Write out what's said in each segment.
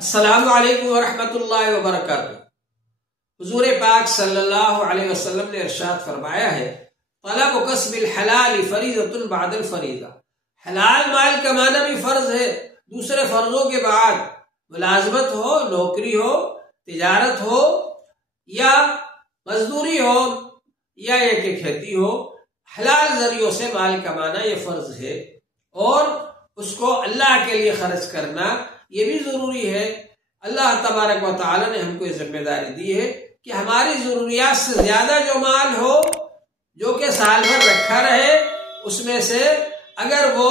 السلام علیکم ورحمۃ اللہ وبرکاتہ۔ حضور پاک صلی اللہ علیہ وسلم نے ارشاد فرمایا ہے، طلب کسب الحلال فریضۃ بعد الفریضہ۔ حلال مال کمانا بھی فرض ہے دوسرے فرضوں کے بعد، ملازمت ہو، نوکری ہو، تجارت ہو یا مزدوری ہو یا یہ کہ کھیتی ہو، حلال ذریعوں سے مال کمانا یہ فرض ہے، اور اس کو اللہ کے لیے خرچ کرنا یہ بھی ضروری ہے۔ اللہ تبارک و تعالی نے ہم کو یہ ذمہ داری دی ہے کہ ہماری ضروریات سے زیادہ جو مال ہو جو کہ سال بھر رکھا رہے، اس میں سے اگر وہ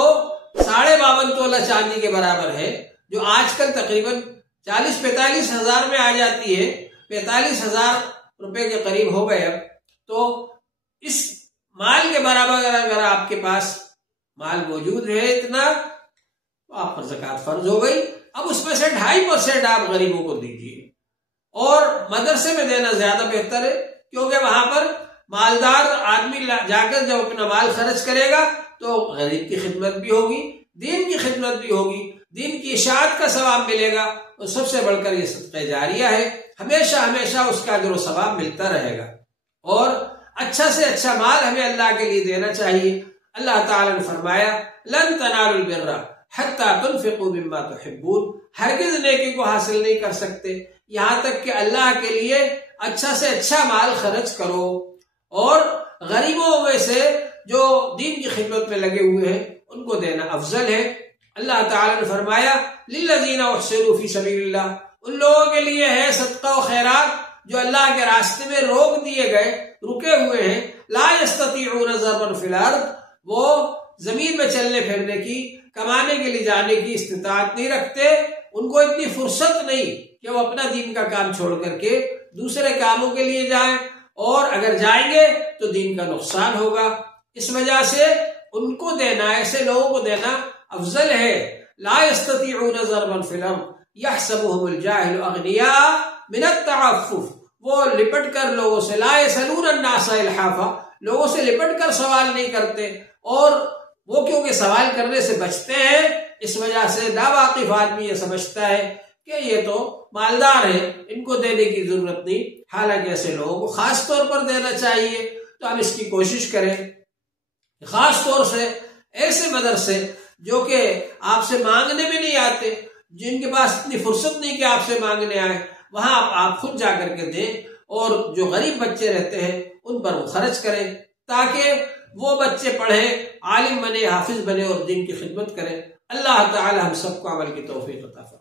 52.5 تولہ چاندی کے برابر ہے، جو آج کل تقریباً 40-45 ہزار میں آ جاتی ہے، 45,000 روپے کے قریب ہو گئے، اب تو اس مال کے برابر اگر آپ کے پاس مال موجود ہے اتنا، تو آپ پر زکوٰۃ فرض ہو گئی۔ اب اس میں سے 2.5% آپ غریبوں کو دیجیے، اور مدرسے میں دینا زیادہ بہتر ہے، کیونکہ وہاں پر مالدار آدمی جا کر جب اپنا مال خرچ کرے گا تو غریب کی خدمت بھی ہوگی، دین کی خدمت بھی ہوگی، دین کی اشاعت کا ثواب ملے گا، اور سب سے بڑھ کر یہ صدقہ جاریہ ہے، ہمیشہ ہمیشہ اس کا اجر و ثواب ملتا رہے گا۔ اور اچھا سے اچھا مال ہمیں اللہ کے لیے دینا چاہیے۔ اللہ تعالی نے فرمایا، لن تنالوا البر حتی تنفقوا مما تحبون، ہرگز نیکی کو حاصل نہیں کر سکتے یہاں تک کہ اللہ کے لیے اچھا سے اچھا مال خرچ کرو، اور غریبوں میں سے جو دین کی خدمت میں لگے ہوئے ہیں ان کو دینا افضل ہے۔ اللہ تعالی نے فرمایا، للذین احسنوا فی سبیل اللہ، ان لوگوں کے لیے ہے صدقہ و خیرات جو اللہ کے راستے میں روک دیے گئے، رکے ہوئے ہیں، لا یستطیعون ضربا فی الارض، وہ زمین میں چلنے پھرنے کی، کمانے کے لیے جانے کی استطاعت نہیں رکھتے، ان کو اتنی فرصت نہیں کہ وہ اپنا دین کا کام چھوڑ کر کے دوسرے کاموں کے لیے جائیں، اور اگر جائیں گے تو دین کا نقصان ہوگا۔ اس وجہ سے ان کو دینا، ایسے لوگوں کو دینا افضل ہے۔ لا یستطیعون ضربا فی الارض یحسبهم الجاہل اغنیاء من التعفف، وہ لپٹ کر لوگوں سے، لا یسألون الناس الحافا، لوگوں سے لپٹ کر سوال نہیں کرتے، اور وہ کیونکہ سوال کرنے سے بچتے ہیں، اس وجہ سے ناواقف آدمی یہ سمجھتا ہے کہ یہ تو مالدار ہے، ان کو دینے کی ضرورت نہیں، حالانکہ ایسے لوگوں کو خاص طور پر دینا چاہیے۔ تو ہم اس کی کوشش کریں، خاص طور سے ایسے مدرسے جو کہ آپ سے مانگنے میں نہیں آتے، جن کے پاس اتنی فرصت نہیں کہ آپ سے مانگنے آئے، وہاں آپ خود جا کر کے دیں، اور جو غریب بچے رہتے ہیں ان پر وہ خرچ کریں، تاکہ وہ بچے پڑھیں، عالم بنے، حافظ بنے اور دین کی خدمت کریں۔ اللہ تعالی ہم سب کو عمل کی توفیق عطا فرمائے۔